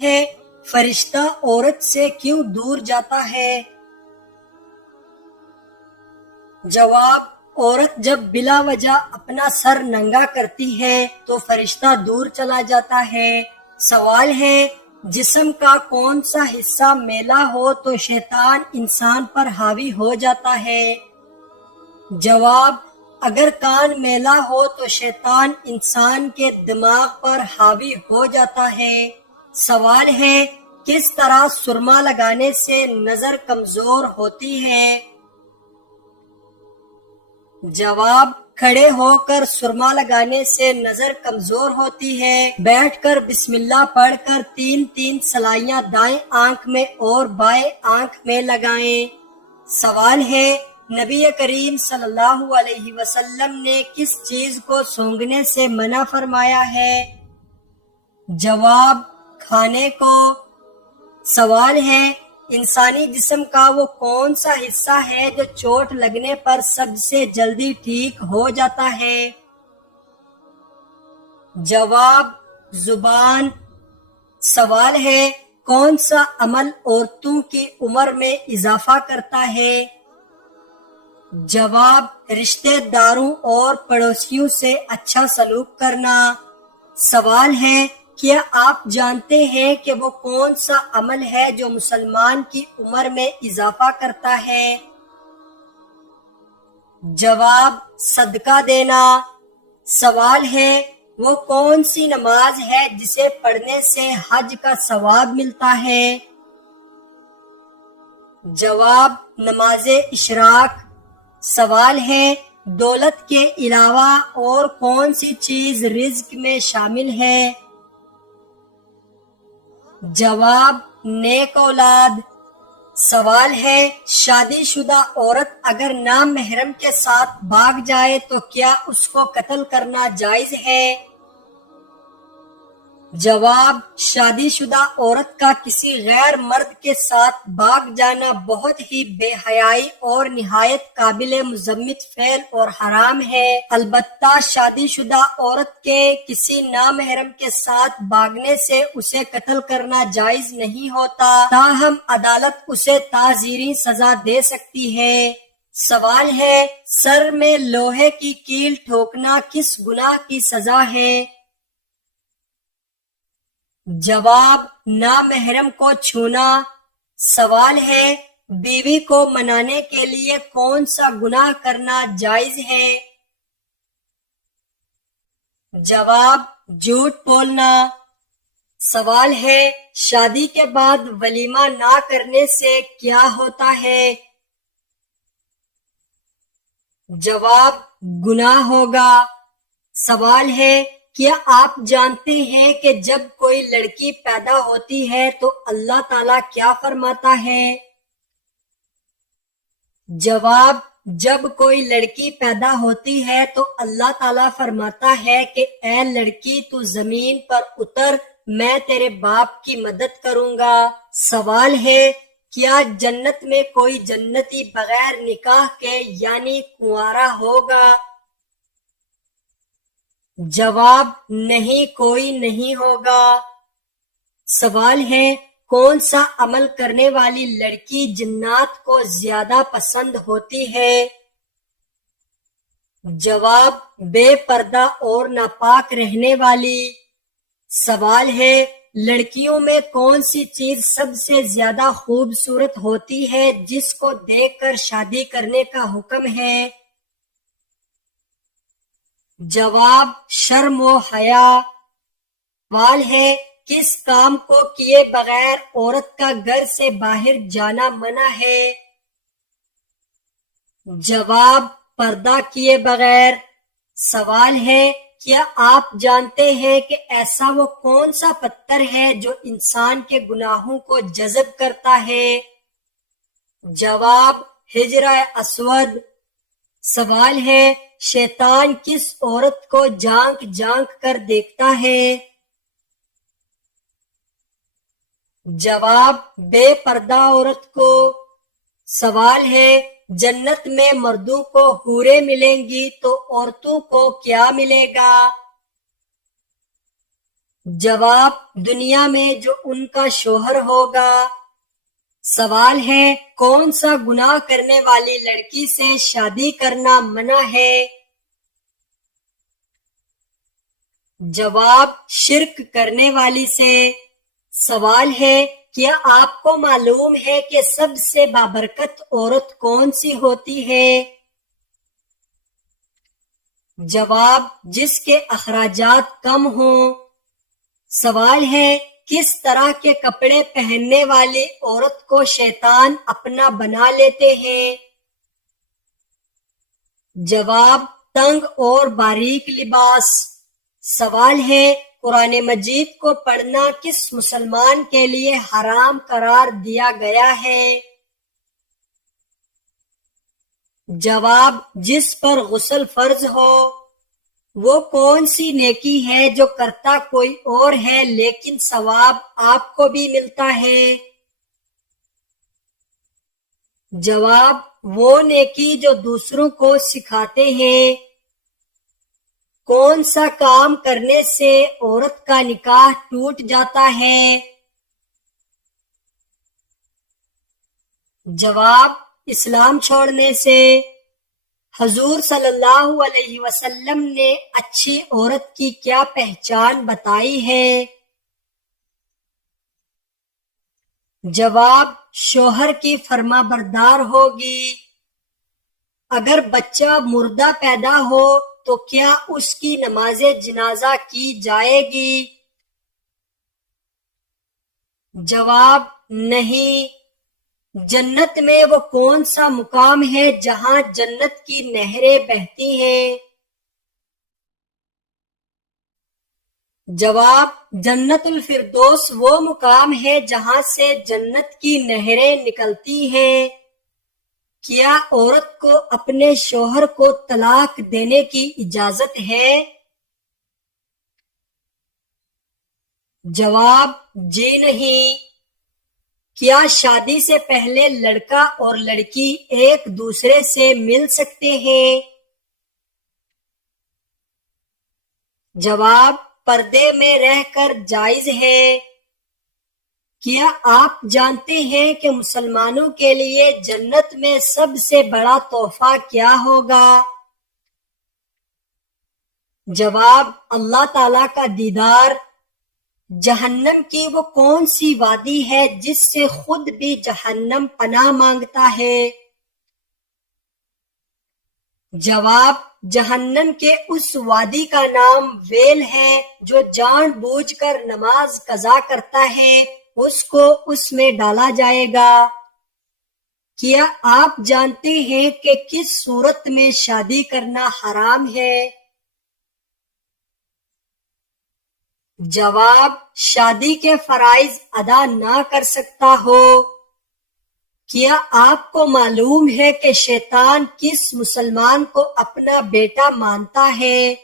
ہے فرشتہ عورت سے کیوں دور جاتا ہے؟ جواب: عورت جب بلا وجہ اپنا سر ننگا کرتی ہے تو فرشتہ دور چلا جاتا ہے۔ سوال ہے: جسم کا کون سا حصہ میلا ہو تو شیطان انسان پر حاوی ہو جاتا ہے؟ جواب: اگر کان میلا ہو تو شیطان انسان کے دماغ پر حاوی ہو جاتا ہے۔ سوال ہے: کس طرح سرما لگانے سے نظر کمزور ہوتی ہے؟ جواب: کھڑے ہو کر سرما لگانے سے نظر کمزور ہوتی ہے۔ بیٹھ کر بسم اللہ پڑھ کر 3 سلائیاں دائیں آنکھ میں اور بائیں آنکھ میں لگائیں۔ سوال ہے: نبی کریم صلی اللہ علیہ وسلم نے کس چیز کو سونگھنے سے منع فرمایا ہے؟ جواب: کھانے کو۔ سوال ہے: انسانی جسم کا وہ کون سا حصہ ہے جو چوٹ لگنے پر سب سے جلدی ٹھیک ہو جاتا ہے؟ جواب: زبان۔ سوال ہے: کون سا عمل عورتوں کی عمر میں اضافہ کرتا ہے؟ جواب: رشتہ داروں اور پڑوسیوں سے اچھا سلوک کرنا۔ سوال ہے: کیا آپ جانتے ہیں کہ وہ کون سا عمل ہے جو مسلمان کی عمر میں اضافہ کرتا ہے؟ جواب: صدقہ دینا۔ سوال ہے: وہ کون سی نماز ہے جسے پڑھنے سے حج کا ثواب ملتا ہے؟ جواب: نماز اشراق۔ سوال ہے: دولت کے علاوہ اور کون سی چیز رزق میں شامل ہے؟ جواب: نیک اولاد۔ سوال ہے: شادی شدہ عورت اگر نامحرم کے ساتھ بھاگ جائے تو کیا اس کو قتل کرنا جائز ہے؟ جواب: شادی شدہ عورت کا کسی غیر مرد کے ساتھ بھاگ جانا بہت ہی بے حیائی اور نہایت قابل مذمت فعل اور حرام ہے۔ البتہ شادی شدہ عورت کے کسی نامحرم کے ساتھ بھاگنے سے اسے قتل کرنا جائز نہیں ہوتا، تاہم عدالت اسے تعزیری سزا دے سکتی ہے۔ سوال ہے: سر میں لوہے کی کیل ٹھوکنا کس گناہ کی سزا ہے؟ جواب: نامحرم کو چھونا۔ سوال ہے: بیوی کو منانے کے لیے کون سا گناہ کرنا جائز ہے؟ جواب: جھوٹ بولنا۔ سوال ہے: شادی کے بعد ولیمہ نہ کرنے سے کیا ہوتا ہے؟ جواب: گناہ ہوگا۔ سوال ہے: کیا آپ جانتے ہیں کہ جب کوئی لڑکی پیدا ہوتی ہے تو اللہ تعالیٰ کیا فرماتا ہے؟ جواب: جب کوئی لڑکی پیدا ہوتی ہے تو اللہ تعالیٰ فرماتا ہے کہ اے لڑکی تو زمین پر اتر، میں تیرے باپ کی مدد کروں گا۔ سوال ہے: کیا جنت میں کوئی جنتی بغیر نکاح کے یعنی کنوارا ہوگا؟ جواب: نہیں، کوئی نہیں ہوگا۔ سوال ہے: کون سا عمل کرنے والی لڑکی جنات کو زیادہ پسند ہوتی ہے؟ جواب: بے پردہ اور ناپاک رہنے والی۔ سوال ہے: لڑکیوں میں کون سی چیز سب سے زیادہ خوبصورت ہوتی ہے جس کو دیکھ کر شادی کرنے کا حکم ہے؟ جواب: شرم و حیا۔ سوال ہے: کس کام کو کیے بغیر عورت کا گھر سے باہر جانا منع ہے؟ جواب: پردہ کیے بغیر۔ سوال ہے: کیا آپ جانتے ہیں کہ ایسا وہ کون سا پتھر ہے جو انسان کے گناہوں کو جذب کرتا ہے؟ جواب: حجرہ اسود۔ سوال ہے: شیطان کس عورت کو جھانک جھانک کر دیکھتا ہے؟ جواب: بے پردہ عورت کو۔ سوال ہے: جنت میں مردوں کو حوریں ملیں گی تو عورتوں کو کیا ملے گا؟ جواب دنیا میں جو ان کا شوہر ہوگا۔ سوال ہے کون سا گناہ کرنے والی لڑکی سے شادی کرنا منع ہے؟ جواب شرک کرنے والی سے۔ سوال ہے کیا آپ کو معلوم ہے کہ سب سے بابرکت عورت کون سی ہوتی ہے؟ جواب جس کے اخراجات کم ہوں۔ سوال ہے کس طرح کے کپڑے پہننے والی عورت کو شیطان اپنا بنا لیتے ہیں؟ جواب تنگ اور باریک لباس۔ سوال ہے قرآن مجید کو پڑھنا کس مسلمان کے لیے حرام قرار دیا گیا ہے؟ جواب جس پر غسل فرض ہو۔ وہ کون سی نیکی ہے جو کرتا کوئی اور ہے لیکن ثواب آپ کو بھی ملتا ہے؟ جواب وہ نیکی جو دوسروں کو سکھاتے ہیں۔ کون سا کام کرنے سے عورت کا نکاح ٹوٹ جاتا ہے؟ جواب اسلام چھوڑنے سے۔ حضور صلی اللہ علیہ وسلم نے اچھی عورت کی کیا پہچان بتائی ہے؟ جواب شوہر کی فرما بردار ہوگی۔ اگر بچہ مردہ پیدا ہو تو کیا اس کی نماز جنازہ کی جائے گی؟ جواب نہیں۔ جنت میں وہ کون سا مقام ہے جہاں جنت کی نہریں بہتی ہیں؟ جواب جنت الفردوس وہ مقام ہے جہاں سے جنت کی نہریں نکلتی ہیں۔ کیا عورت کو اپنے شوہر کو طلاق دینے کی اجازت ہے؟ جواب جی نہیں۔ کیا شادی سے پہلے لڑکا اور لڑکی ایک دوسرے سے مل سکتے ہیں؟ جواب پردے میں رہ کر جائز ہے۔ کیا آپ جانتے ہیں کہ مسلمانوں کے لیے جنت میں سب سے بڑا تحفہ کیا ہوگا؟ جواب اللہ تعالیٰ کا دیدار۔ جہنم کی وہ کون سی وادی ہے جس سے خود بھی جہنم پناہ مانگتا ہے؟ جواب جہنم کے اس وادی کا نام ویل ہے جو جان بوجھ کر نماز قضا کرتا ہے اس کو اس میں ڈالا جائے گا۔ کیا آپ جانتے ہیں کہ کس صورت میں شادی کرنا حرام ہے؟ جواب شادی کے فرائض ادا نہ کر سکتا ہو۔ کیا آپ کو معلوم ہے کہ شیطان کس مسلمان کو اپنا بیٹا مانتا ہے؟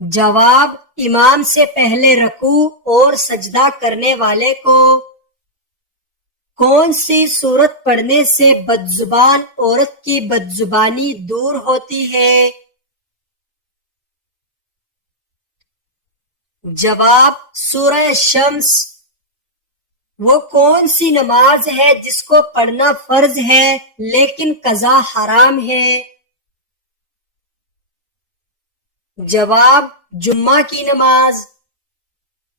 جواب امام سے پہلے رکوع اور سجدہ کرنے والے کو۔ کون سی سورت پڑھنے سے بدزبان عورت کی بدزبانی دور ہوتی ہے؟ جواب سورہ شمس۔ وہ کون سی نماز ہے جس کو پڑھنا فرض ہے لیکن قضا حرام ہے؟ جواب جمعہ کی نماز۔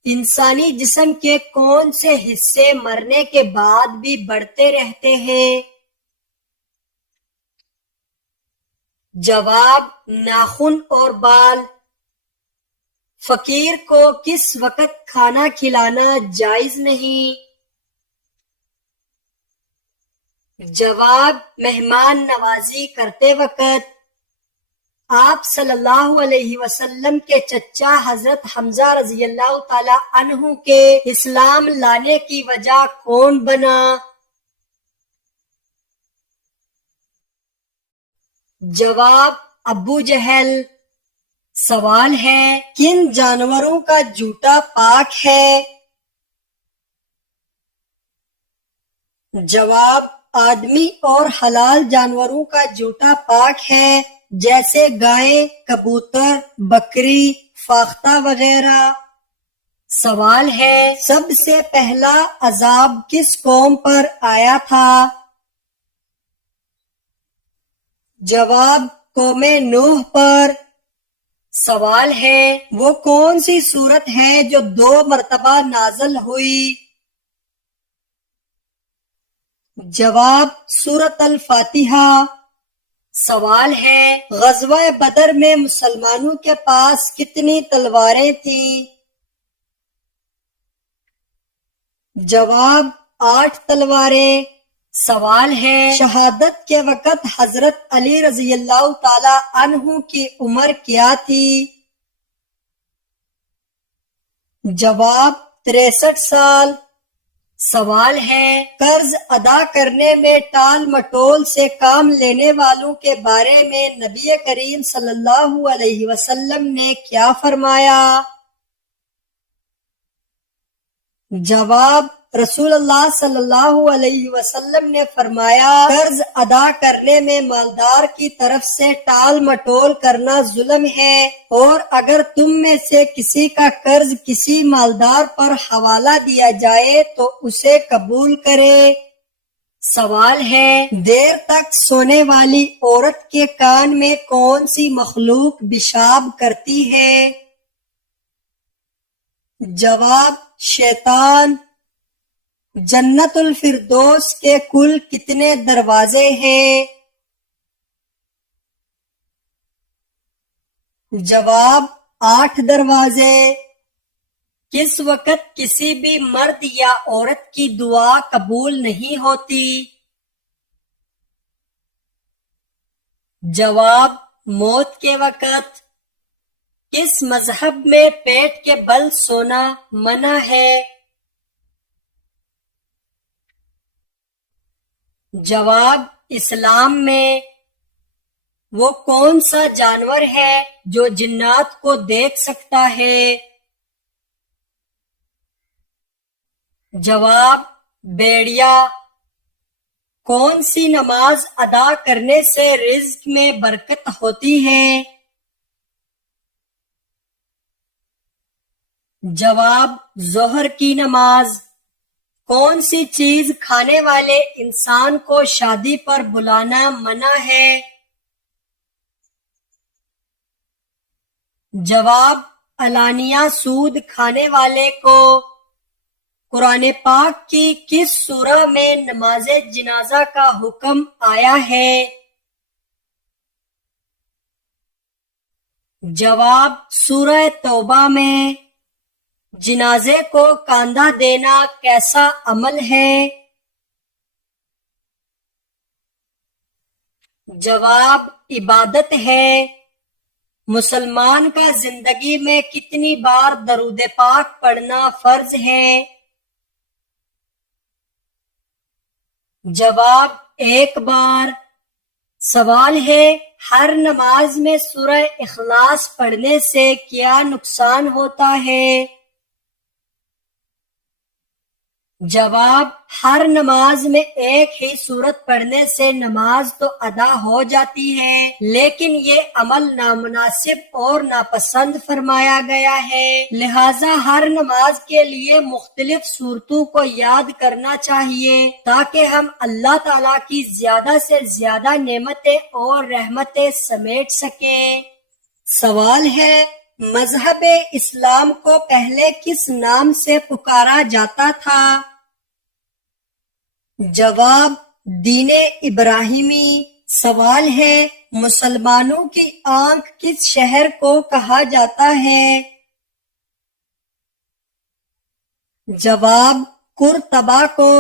انسانی جسم کے کون سے حصے مرنے کے بعد بھی بڑھتے رہتے ہیں؟ جواب ناخن اور بال۔ فقیر کو کس وقت کھانا کھلانا جائز نہیں؟ جواب مہمان نوازی کرتے وقت۔ آپ صلی اللہ علیہ وسلم کے چچا حضرت حمزہ رضی اللہ تعالی عنہ کے اسلام لانے کی وجہ کون بنا؟ جواب ابو جہل۔ سوال ہے کن جانوروں کا جوتا پاک ہے؟ جواب آدمی اور حلال جانوروں کا جوتا پاک ہے جیسے گائے، کبوتر، بکری، فاختہ وغیرہ۔ سوال ہے سب سے پہلا عذاب کس قوم پر آیا تھا؟ جواب قوم نوح پر۔ سوال ہے وہ کون سی سورت ہے جو 2 مرتبہ نازل ہوئی؟ جواب سورۃ الفاتحہ۔ سوال ہے غزوہ بدر میں مسلمانوں کے پاس کتنی تلواریں تھیں؟ جواب 8 تلواریں۔ سوال ہے شہادت کے وقت حضرت علی رضی اللہ تعالی عنہ کی عمر کیا تھی؟ جواب 63 سال۔ سوال ہے قرض ادا کرنے میں ٹال مٹول سے کام لینے والوں کے بارے میں نبی کریم صلی اللہ علیہ وسلم نے کیا فرمایا؟ جواب رسول اللہ صلی اللہ علیہ وسلم نے فرمایا قرض ادا کرنے میں مالدار کی طرف سے ٹال مٹول کرنا ظلم ہے، اور اگر تم میں سے کسی کا قرض کسی مالدار پر حوالہ دیا جائے تو اسے قبول کرے۔ سوال ہے دیر تک سونے والی عورت کے کان میں کون سی مخلوق پیشاب کرتی ہے؟ جواب شیطان۔ جنت الفردوس کے کل کتنے دروازے ہیں؟ جواب 8 دروازے۔ کس وقت کسی بھی مرد یا عورت کی دعا قبول نہیں ہوتی؟ جواب موت کے وقت۔ کس مذہب میں پیٹ کے بل سونا منع ہے؟ جواب اسلام میں۔ وہ کون سا جانور ہے جو جنات کو دیکھ سکتا ہے؟ جواب بھیڑیا۔ کون سی نماز ادا کرنے سے رزق میں برکت ہوتی ہے؟ جواب ظہر کی نماز۔ کون سی چیز کھانے والے انسان کو شادی پر بلانا منع ہے؟ جواب علانیہ سود کھانے والے کو۔ قرآن پاک کی کس سورہ میں نماز جنازہ کا حکم آیا ہے؟ جواب سورہ توبہ میں۔ جنازے کو کاندھا دینا کیسا عمل ہے؟ جواب عبادت ہے۔ مسلمان کا زندگی میں کتنی بار درود پاک پڑھنا فرض ہے؟ جواب 1 بار۔ سوال ہے ہر نماز میں سورہ اخلاص پڑھنے سے کیا نقصان ہوتا ہے؟ جواب ہر نماز میں ایک ہی سورت پڑھنے سے نماز تو ادا ہو جاتی ہے، لیکن یہ عمل نامناسب اور ناپسند فرمایا گیا ہے، لہذا ہر نماز کے لیے مختلف سورتوں کو یاد کرنا چاہیے تاکہ ہم اللہ تعالیٰ کی زیادہ سے زیادہ نعمتیں اور رحمتیں سمیٹ سکیں۔ سوال ہے مذہب اسلام کو پہلے کس نام سے پکارا جاتا تھا؟ جواب دین ابراہیمی۔ سوال ہے مسلمانوں کی آنکھ کس شہر کو کہا جاتا ہے؟ جواب قرطبہ کو۔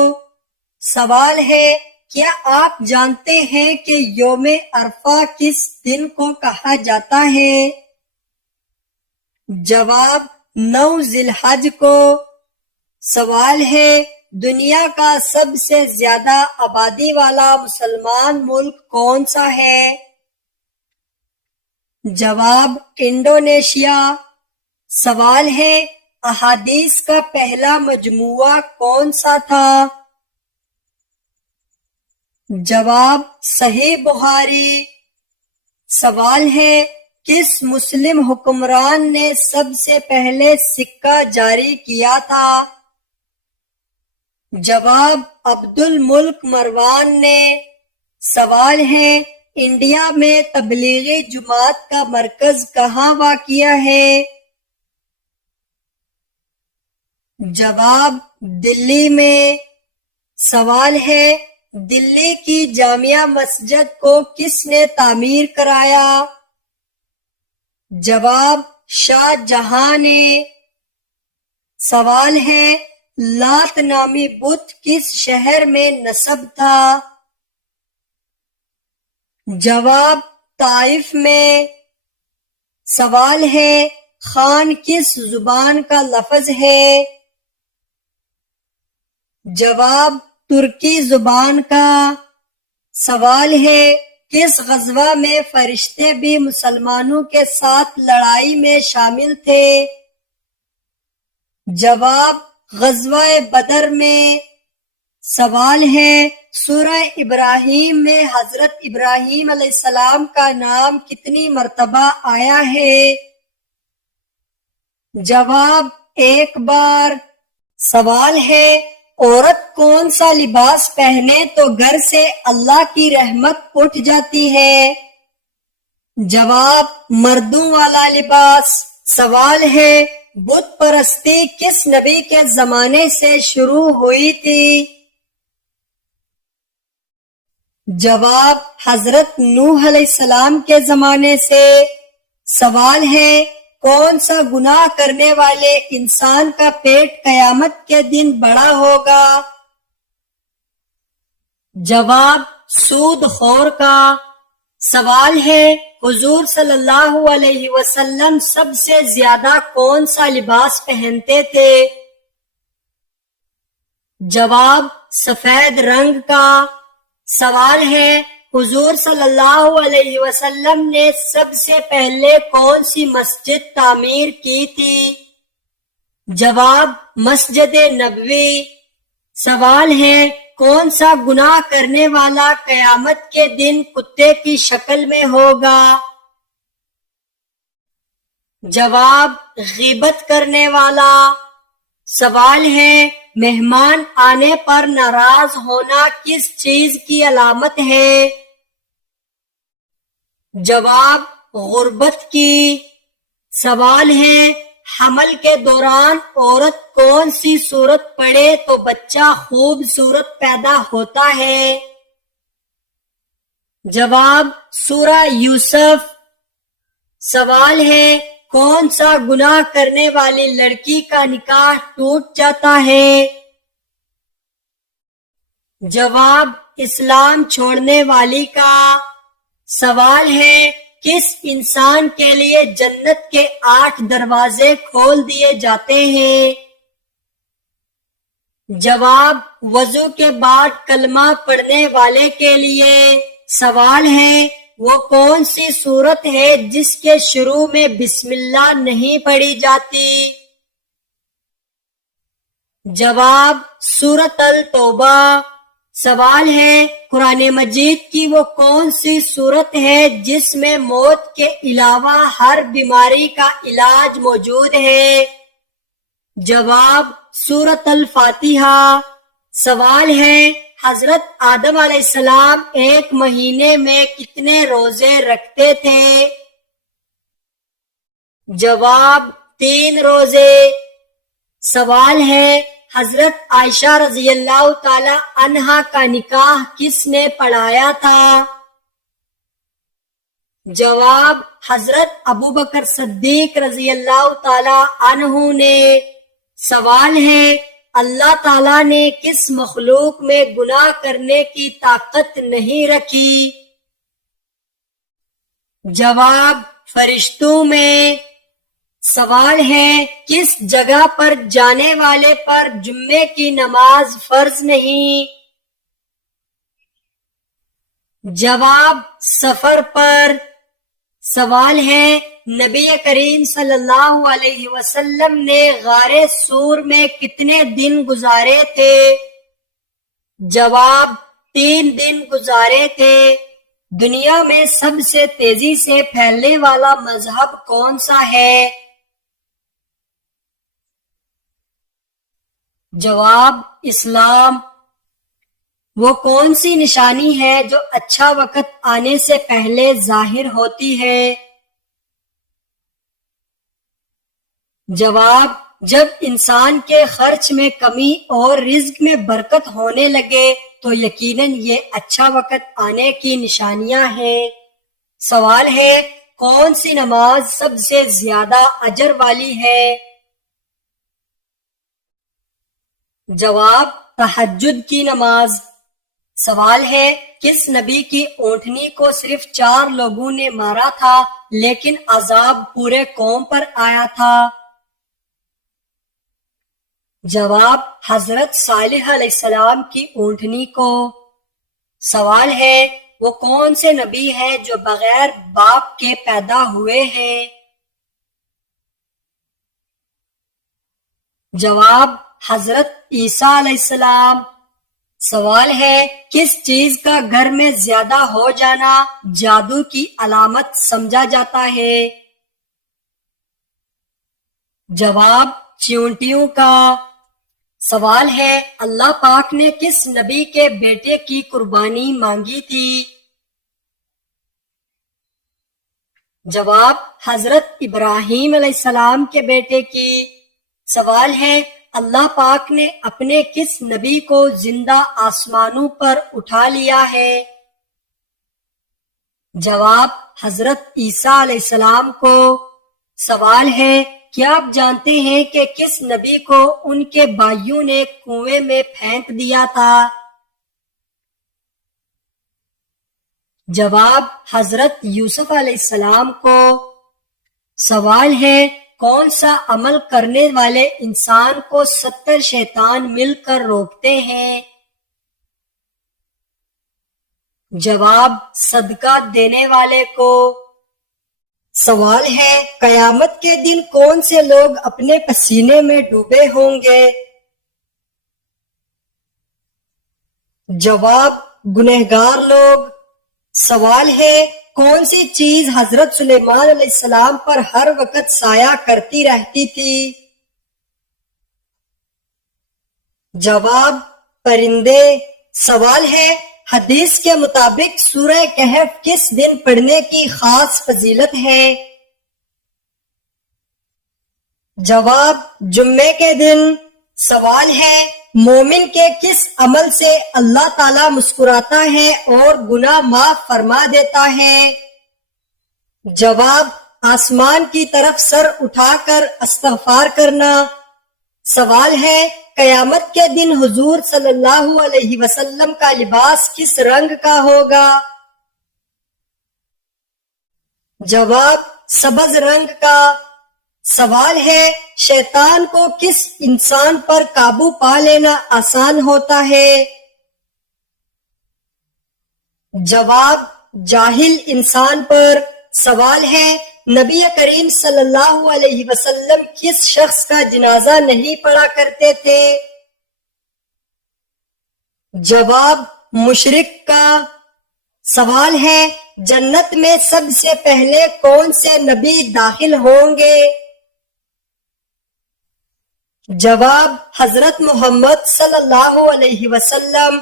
سوال ہے کیا آپ جانتے ہیں کہ یوم عرفہ کس دن کو کہا جاتا ہے؟ جواب 9 ذی الحج کو۔ سوال ہے دنیا کا سب سے زیادہ آبادی والا مسلمان ملک کون سا ہے؟ جواب انڈونیشیا۔ سوال ہے احادیث کا پہلا مجموعہ کون سا تھا؟ جواب صحیح بخاری۔ سوال ہے کس مسلم حکمران نے سب سے پہلے سکہ جاری کیا تھا؟ جواب عبد الملک مروان نے۔ سوال ہے انڈیا میں تبلیغی جماعت کا مرکز کہاں واقع ہے؟ جواب دلی میں۔ سوال ہے دلی کی جامع مسجد کو کس نے تعمیر کرایا؟ جواب شاہ جہاں نے۔ سوال ہے لات نامی بت کس شہر میں نصب تھا؟ جواب طائف میں۔ سوال ہے خان کس زبان کا لفظ ہے؟ جواب ترکی زبان کا۔ سوال ہے کس غزوہ میں فرشتے بھی مسلمانوں کے ساتھ لڑائی میں شامل تھے؟ جواب غزوہ بدر میں۔ سوال ہے سورہ ابراہیم میں حضرت ابراہیم علیہ السلام کا نام کتنی مرتبہ آیا ہے؟ جواب ایک بار۔ سوال ہے عورت کون سا لباس پہنے تو گھر سے اللہ کی رحمت اٹھ جاتی ہے؟ جواب مردوں والا لباس۔ سوال ہے بت پرستی کس نبی کے زمانے سے شروع ہوئی تھی؟ جواب حضرت نوح علیہ السلام کے زمانے سے۔ سوال ہے کون سا گناہ کرنے والے انسان کا پیٹ قیامت کے دن بڑا ہوگا؟ جواب سود خور کا۔ سوال ہے حضور صلی اللہ علیہ وسلم سب سے زیادہ کون سا لباس پہنتے تھے؟ جواب سفید رنگ کا۔ سوال ہے حضور صلی اللہ علیہ وسلم نے سب سے پہلے کون سی مسجد تعمیر کی تھی؟ جواب مسجد نبوی۔ سوال ہے کون سا گناہ کرنے والا قیامت کے دن کتے کی شکل میں ہوگا؟ جواب غیبت کرنے والا۔ سوال ہے مہمان آنے پر ناراض ہونا کس چیز کی علامت ہے؟ جواب غربت کی۔ سوال ہے حمل کے دوران عورت کون سی سورت پڑھے تو بچہ خوبصورت پیدا ہوتا ہے؟ جواب سورہ یوسف۔ سوال ہے کون سا گناہ کرنے والی لڑکی کا نکاح ٹوٹ جاتا ہے؟ جواب اسلام چھوڑنے والی کا۔ سوال ہے کس انسان کے لیے جنت کے 8 دروازے کھول دیے جاتے ہیں؟ جواب وضو کے بعد کلمہ پڑھنے والے کے لیے۔ سوال ہے وہ کون سی سورت ہے جس کے شروع میں بسم اللہ نہیں پڑھی جاتی؟ جواب سورۃ التوبہ۔ سوال ہے قرآن مجید کی وہ کون سی سورت ہے جس میں موت کے علاوہ ہر بیماری کا علاج موجود ہے؟ جواب سورۃ الفاتحہ۔ سوال ہے حضرت آدم علیہ السلام ایک مہینے میں کتنے روزے رکھتے تھے؟ جواب 3 روزے۔ سوال ہے حضرت عائشہ رضی اللہ تعالی عنہا کا نکاح کس نے پڑھایا تھا؟ جواب حضرت ابوبکر صدیق رضی اللہ تعالی عنہ نے۔ سوال ہے اللہ تعالیٰ نے کس مخلوق میں گناہ کرنے کی طاقت نہیں رکھی؟ جواب فرشتوں میں۔ سوال ہے کس جگہ پر جانے والے پر جمعے کی نماز فرض نہیں؟ جواب سفر پر۔ سوال ہے نبی کریم صلی اللہ علیہ وسلم نے غار سور میں کتنے دن گزارے تھے؟ جواب 3 دن گزارے تھے۔ دنیا میں سب سے تیزی سے پھیلنے والا مذہب کون سا ہے؟ جواب اسلام۔ وہ کون سی نشانی ہے جو اچھا وقت آنے سے پہلے ظاہر ہوتی ہے؟ جواب جب انسان کے خرچ میں کمی اور رزق میں برکت ہونے لگے تو یقیناً یہ اچھا وقت آنے کی نشانیاں ہیں۔ سوال ہے کون سی نماز سب سے زیادہ اجر والی ہے؟ جواب تہجد کی نماز۔ سوال ہے کس نبی کی اونٹنی کو صرف 4 لوگوں نے مارا تھا لیکن عذاب پورے قوم پر آیا تھا؟ جواب حضرت صالح علیہ السلام کی اونٹنی کو۔ سوال ہے وہ کون سے نبی ہیں جو بغیر باپ کے پیدا ہوئے ہیں؟ جواب حضرت عیسیٰ علیہ السلام۔ سوال ہے کس چیز کا گھر میں زیادہ ہو جانا جادو کی علامت سمجھا جاتا ہے؟ جواب چیونٹیوں کا۔ سوال ہے اللہ پاک نے کس نبی کے بیٹے کی قربانی مانگی تھی؟ جواب حضرت ابراہیم علیہ السلام کے بیٹے کی۔ سوال ہے اللہ پاک نے اپنے کس نبی کو زندہ آسمانوں پر اٹھا لیا ہے؟ جواب حضرت عیسیٰ علیہ السلام کو۔ سوال ہے کیا آپ جانتے ہیں کہ کس نبی کو ان کے بھائیوں نے کنویں میں پھینک دیا تھا؟ جواب حضرت یوسف علیہ السلام کو۔ سوال ہے کون سا عمل کرنے والے انسان کو 70 شیطان مل کر روکتے ہیں؟ جواب صدقہ دینے والے کو۔ سوال ہے قیامت کے دن کون سے لوگ اپنے پسینے میں ڈوبے ہوں گے؟ جواب گنہگار لوگ۔ سوال ہے کون سی چیز حضرت سلیمان علیہ السلام پر ہر وقت سایہ کرتی رہتی تھی؟ جواب پرندے۔ سوال ہے حدیث کے مطابق سورہ کہف کس دن پڑھنے کی خاص فضیلت ہے؟ جواب جمعے کے دن۔ سوال ہے مومن کے کس عمل سے اللہ تعالیٰ مسکراتا ہے اور گناہ معاف فرما دیتا ہے؟ جواب آسمان کی طرف سر اٹھا کر استغفار کرنا۔ سوال ہے قیامت کے دن حضور صلی اللہ علیہ وسلم کا لباس کس رنگ کا ہوگا؟ جواب سبز رنگ کا۔ سوال ہے شیطان کو کس انسان پر قابو پا لینا آسان ہوتا ہے؟ جواب جاہل انسان پر۔ سوال ہے نبی کریم صلی اللہ علیہ وسلم کس شخص کا جنازہ نہیں پڑھا کرتے تھے؟ جواب مشرک کا۔ سوال ہے جنت میں سب سے پہلے کون سے نبی داخل ہوں گے؟ جواب حضرت محمد صلی اللہ علیہ وسلم۔